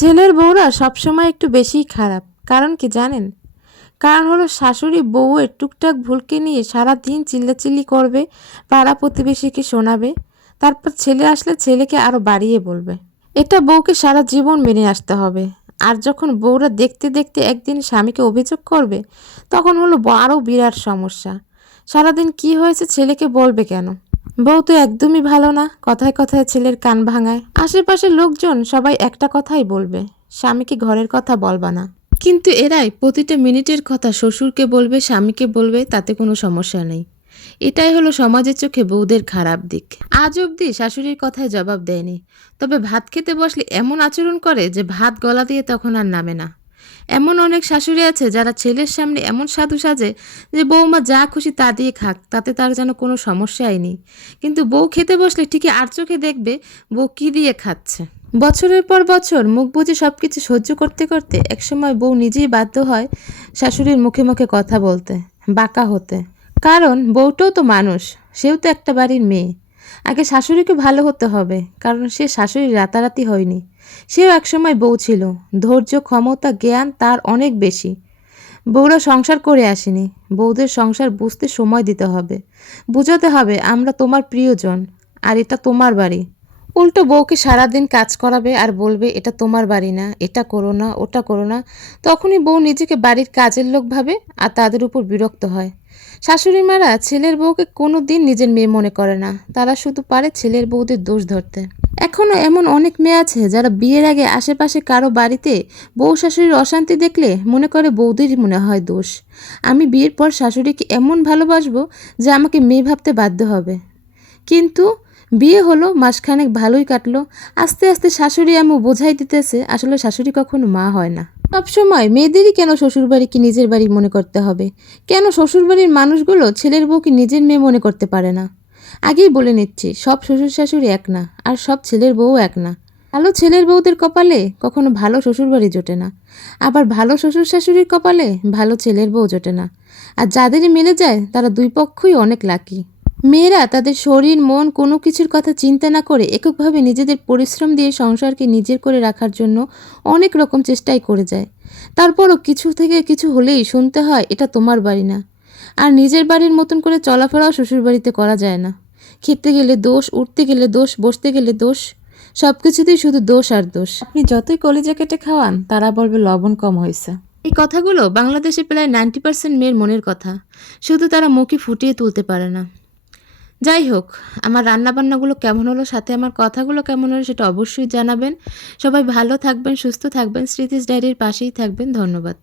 ছেলের বউরা সবসময় একটু বেশিই খারাপ। কারণ কি জানেন? কারণ হলো শাশুড়ি বউয়ের টুকটাক ভুলকে নিয়ে সারাদিন চিল্লাচিল্লি করবে, পাড়া প্রতিবেশীকে শোনাবে। তারপর ছেলে আসলে ছেলেকে আরো বাড়িয়ে বলবে। এটা বউকে সারা জীবন মেনে আসতে হবে। আর যখন বউরা দেখতে দেখতে একদিন স্বামীকে অভিযোগ করবে, তখন হলো আরো বিরাট সমস্যা। সারাদিন কি হয়েছে ছেলেকে বলবে কেন? বউ তো একদমই ভালো না, কথায় কথায় ছেলের কান ভাঙায়। আশেপাশের লোকজন সবাই একটা কথাই বলবে, স্বামীকে ঘরের কথা বলবা না। কিন্তু এরাই প্রতিটা মিনিটের কথা শ্বশুরকে বলবে, স্বামীকে বলবে, তাতে কোনো সমস্যা নেই। এটাই হলো সমাজের চোখে বউদের খারাপ দিক। আজ অবধি শাশুড়ির কথায় জবাব দেয়নি, তবে ভাত খেতে বসলে এমন আচরণ করে যে ভাত গলা দিয়ে তখন আর নামে না। এমন অনেক শাশুড়ি আছে যারা ছেলের সামনে এমন সাধু সাজে যে বৌমা যা খুশি তা দিয়ে খাক, তাতে তার যেন কোনো সমস্যাই নেই। কিন্তু বউ খেতে বসলে ঠিকই আর চোখে দেখবে বউ কি দিয়ে খাচ্ছে। বছরের পর বছর মুখ বুজে সব কিছু সহ্য করতে করতে একসময় বউ নিজেই বাধ্য হয় শাশুড়ির মুখে মুখে কথা বলতে, বাঁকা হতে। কারণ বউটাও তো মানুষ, সেও তো একটা বাড়ির মেয়ে। আগে শাশুড়িকে ভালো হতে হবে, কারণ সে শাশুড়ি রাতারাতি হয়নি। সেও একসময় বউ ছিল, ধৈর্য, ক্ষমতা, জ্ঞান তার অনেক বেশি। বউরা সংসার করে আসেনি, বউদের সংসার বুঝতে সময় দিতে হবে। বুঝাতে হবে আমরা তোমার প্রিয়জন, আর এটা তোমার বাড়ি। উল্টো বউকে সারাদিন কাজ করাবে আর বলবে এটা তোমার বাড়ি না, এটা করো না, ওটা করো না। তখনই বউ নিজেকে বাড়ির কাজের লোক ভাবে আর তাদের উপর বিরক্ত হয়। শাশুড়ি মারা ছেলের বউকে কোনো দিন নিজের মেয়ে মনে করে না, তারা শুধু পারে ছেলের বউদের দোষ ধরতে। এখনও এমন অনেক মেয়ে আছে যারা বিয়ের আগে আশেপাশে কারো বাড়িতে বউ শাশুড়ির অশান্তি দেখলে মনে করে বউদেরই মনে হয় দোষ। আমি বিয়ের পর শাশুড়িকে এমন ভালোবাসবো যে আমাকে মেয়ে ভাবতে বাধ্য হবে। কিন্তু বিয়ে হলো, মাসখানেক ভালোই কাটলো। আস্তে আস্তে শাশুড়ি এমন বোঝাই দিতেছে আসলে শাশুড়ি কখনো মা হয় না। সবসময় মেয়েদেরই কেন শ্বশুরবাড়িকে নিজের বাড়ি মনে করতে হবে? কেন শ্বশুরবাড়ির মানুষগুলো ছেলের বউকে নিজের মেয়ে মনে করতে পারে না? আগেই বলে নিচ্ছি, সব শ্বশুর শাশুড়ি এক না, আর সব ছেলের বউ এক না। ভালো ছেলের বউদের কপালে কখনো ভালো শ্বশুরবাড়ি জোটে না, আবার ভালো শ্বশুর শাশুড়ির কপালে ভালো ছেলের বউ জোটে না। আর যাদেরই মিলে যায় তারা দুই পক্ষই অনেক লাকি। মেয়েরা তাদের শরীর মন কোনো কিছুর কথা চিন্তা না করে এককভাবে নিজেদের পরিশ্রম দিয়ে সংসারকে নিজের করে রাখার জন্য অনেক রকম চেষ্টাই করে যায়। তারপরও কিছু থেকে কিছু হলেই শুনতে হয় এটা তোমার বাড়ি না। আর নিজের বাড়ির মতন করে চলাফেরাও শ্বশুরবাড়িতে করা যায় না। খেতে গেলে দোষ, উঠতে গেলে দোষ, বসতে গেলে দোষ, সব কিছুতেই শুধু দোষ আর দোষ। আপনি যতই কলিজা কেটে খাওয়ান তারা বলবে লবণ কম হয়েছে। এই কথাগুলো বাংলাদেশে প্রায় 90% মেয়ের মনের কথা, শুধু তারা মুখে ফুটিয়ে তুলতে পারে না। যাই হোক, আমার রান্নাবান্নাগুলো কেমন হলো, সাথে আমার কথাগুলো কেমন হলো সেটা অবশ্যই জানাবেন। সবাই ভালো থাকবেন, সুস্থ থাকবেন, স্মৃতিস ডায়েরির পাশেই থাকবেন। ধন্যবাদ।